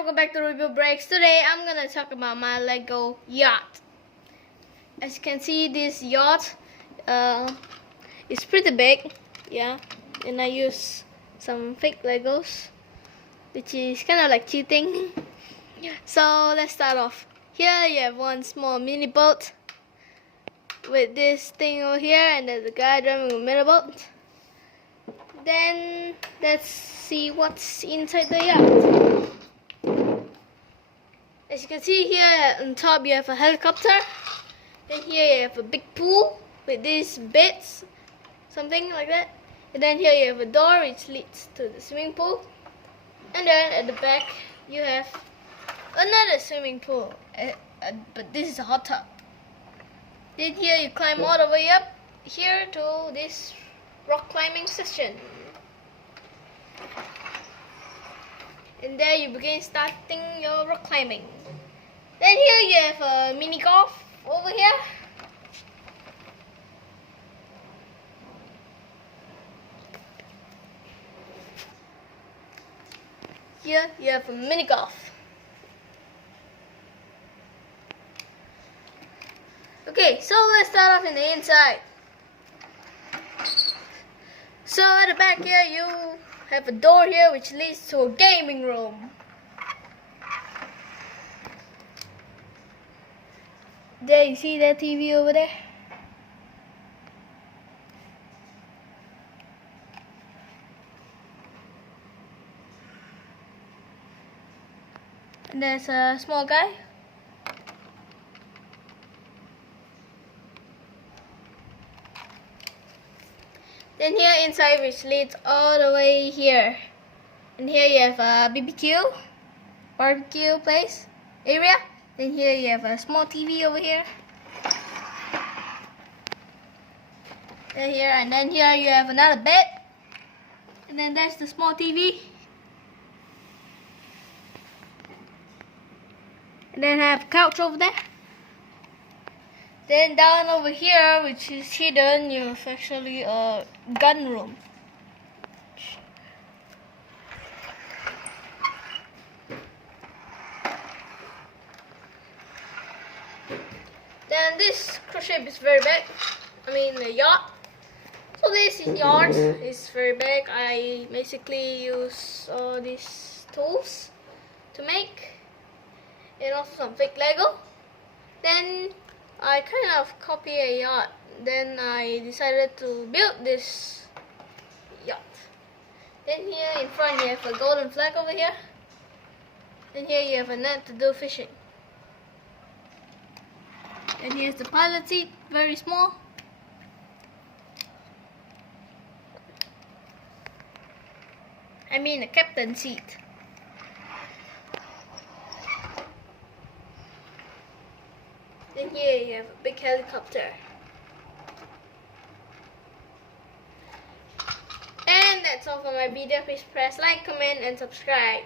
welcome back to Review Breaks. Today I'm gonna talk about my Lego yacht. As you can see, this yacht is pretty big, yeah, and I use some fake Legos, which is kind of like cheating. So let's start off. Here you have one small mini boat with this thing over here, and there's a guy driving a mini boat. Then let's see what's inside the yacht. As you can see here on top, you have a helicopter. Then here you have a big pool with these beds, something like that. And then here you have a door which leads to the swimming pool. And then at the back you have another swimming pool, but this is a hot tub. Then here you climb all the way up here to this rock climbing section. And there you begin starting your rock climbing. Then here you have a mini golf over here. Here you have a mini golf. Okay, so let's start off in the inside. So at the back here you have a door here which leads to a gaming room. There you see that TV over there? And there's a small guy. Then here inside which leads all the way here. And here you have a barbecue place area. Then here you have a small TV over here. And then here you have another bed. And then there's the small TV. And then I have a couch over there. Then down over here, which is hidden, you have actually a gun room. Then this cruise ship is very big. I mean the yacht. So this yacht is very big. I basically use all these tools to make, and also some fake Lego. Then I kind of copy a yacht. Then I decided to build this yacht. Then here in front you have a golden flag over here. Then here you have a net to do fishing. And here's the pilot seat, very small. I mean the captain seat. Then here you have a big helicopter. And that's all for my video. Please press like, comment and subscribe.